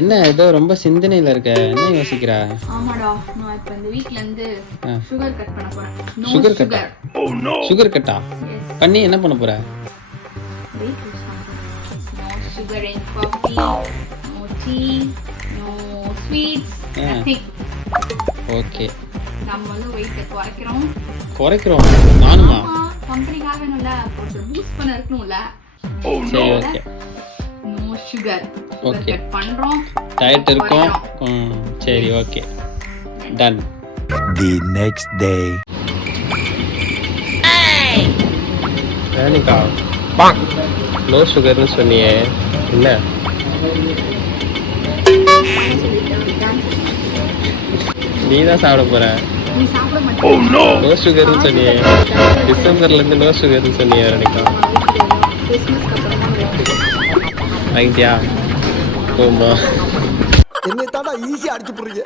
என்ன ஏதோ ரொம்ப சிந்தனையில இருக்க, என்ன யோசிக்கிறா? ஆமாடா, நான் இப்ப இந்த வீக்ல இருந்து சுகர் கட் பண்ண போறேன். சுகர் கட்டா? சுகர் கட்டா பண்ணி என்ன பண்ண போற? வெயிட் லாஸ் பண்ண போறேன். No sugar in coffee, no tea, no sweets, nothing. Okay, நம்ம வந்து வெயிட் குறைக்கிறோம். நானுமா? கம்பெனிக்காக வேணும்ல, ஒரு பூஸ்ட் பண்ண இருக்கணும்ல. சரி, okay. No sugar. Okay, cut பண்றோம். டயட் இருக்கோம். சரி, okay, done. The next day. Ranika, no சுகர்னு சொன்னியே, என்ன? நீ தான் சாப்பிட போற. நீ சாப்பிட மாட்டே. நோ சுகர்னு சொன்னியே, டிசம்பர்ல இருந்து நோ சுகர்னு சொன்னியே ராணிகா. கிறிஸ்மஸ்க்கு அப்புறமா வெயிட். வாங்கிட்டியா? போமா. என்னை தாண்டா ஈஸியா அடிச்சு போடுறீங்க.